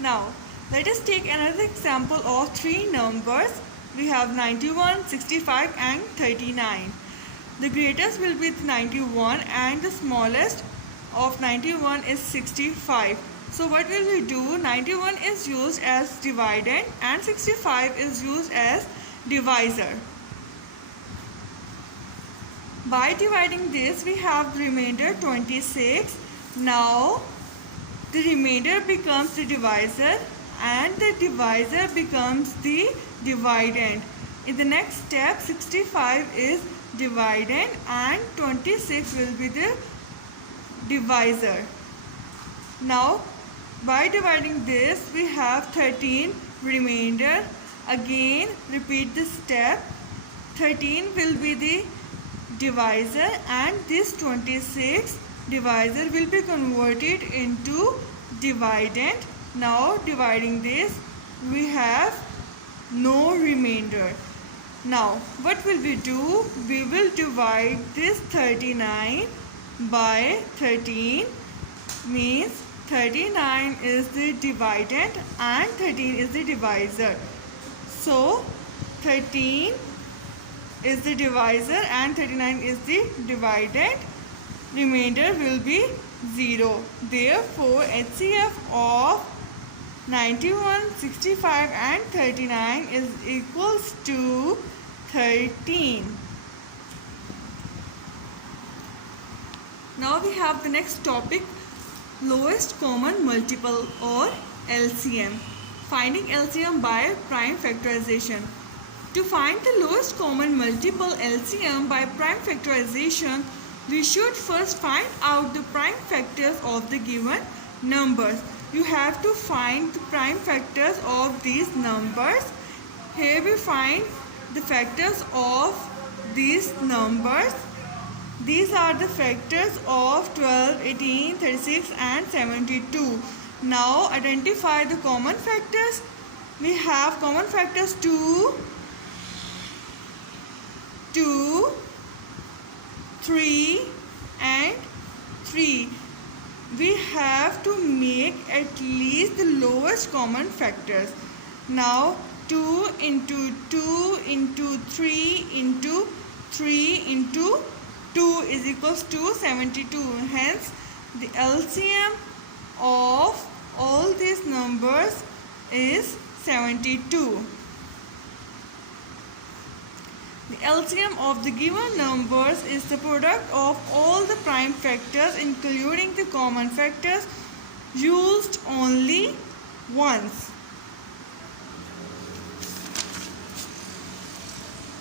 Now, let us take another example of three numbers. We have 91, 65 and 39. The greatest will be 91 and the smallest of 91 is 65. So what will we do? 91 is used as dividend and 65 is used as divisor. By dividing this, we have remainder 26. Now, the remainder becomes the divisor and the divisor becomes the dividend. In the next step, 65 is dividend and 26 will be the divisor. Now, by dividing this, we have 13 remainder. Again, repeat the step. 13 will be the divisor and this 26 divisor will be converted into dividend. Now dividing this, we have no remainder. Now what will we do? We will divide this 39 by 13, means 39 is the dividend and 13 is the divisor. So 13 is the divisor and 39 is the dividend. Remainder will be 0. Therefore, HCF of 91, 65 and 39 is equals to 13. Now we have the next topic, lowest common multiple or LCM. Finding LCM by prime factorization. To find the lowest common multiple LCM by prime factorization, we should first find out the prime factors of the given numbers. You have to find the prime factors of these numbers. Here we find the factors of these numbers. These are the factors of 12, 18, 36 and 72. Now identify the common factors. We have common factors 2, 3 and 3. We have to make at least the lowest common factors. Now 2 into 2 into 3 into 3 into 2 is equals to 72. Hence the LCM of all these numbers is 72. The LCM of the given numbers is the product of all the prime factors including the common factors used only once.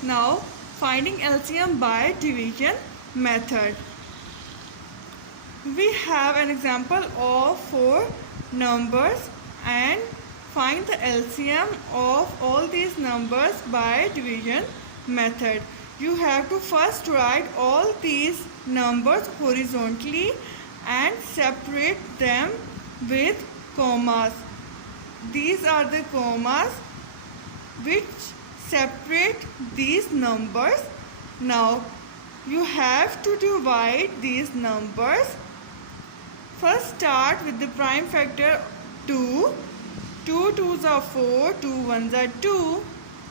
Now finding LCM by division method. We have an example of 4 numbers and find the LCM of all these numbers by division method. You have to first write all these numbers horizontally and separate them with commas. These are the commas which separate these numbers. Now you have to divide these numbers. First start with the prime factor 2. 2 2s are 4, 2 1s are 2,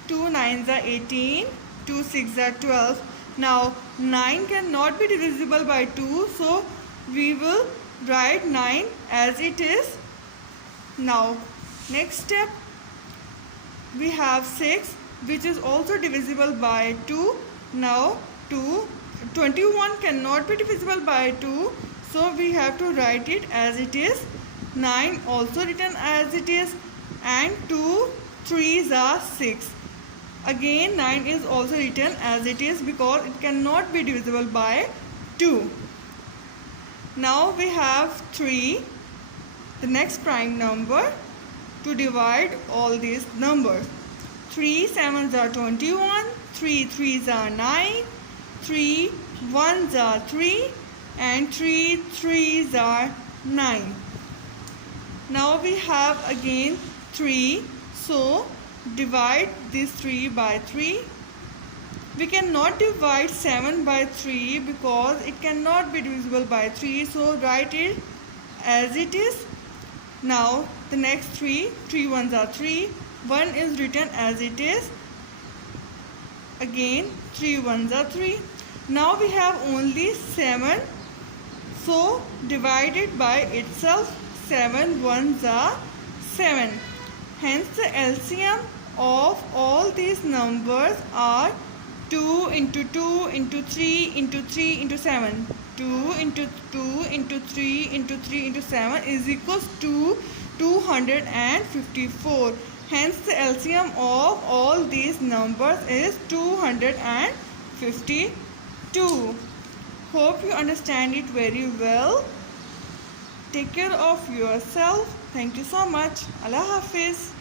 2 9s are 18, 2 6s are 12. Now 9 cannot be divisible by 2, so we will write 9 as it is. Now next step, we have 6 which is also divisible by 2. Now 21 cannot be divisible by 2, so we have to write it as it is. 9 also written as it is, and 2 3s are 6. Again 9 is also written as it is because it cannot be divisible by 2. Now we have 3, the next prime number, to divide all these numbers. 3 7s are 21, 3 3s are 9, 3 1s are 3 and 3 3s are 9. Now we have again 3, so divide this 3 by 3. We cannot divide 7 by 3 because it cannot be divisible by 3, so write it as it is. Now the next 3 ones are 3, 1 is written as it is. Again 3 ones are 3. Now we have only 7, so divided by itself, 7 ones are 7. Hence the LCM of all these numbers are 2 into 2 into 3 into 3 into 7. 2 into 2 into 3 into 3 into 7 is equals to 254. Hence the LCM of all these numbers is 252. Hope you understand it very well. Take care of yourself. Thank you so much. Allah Hafiz.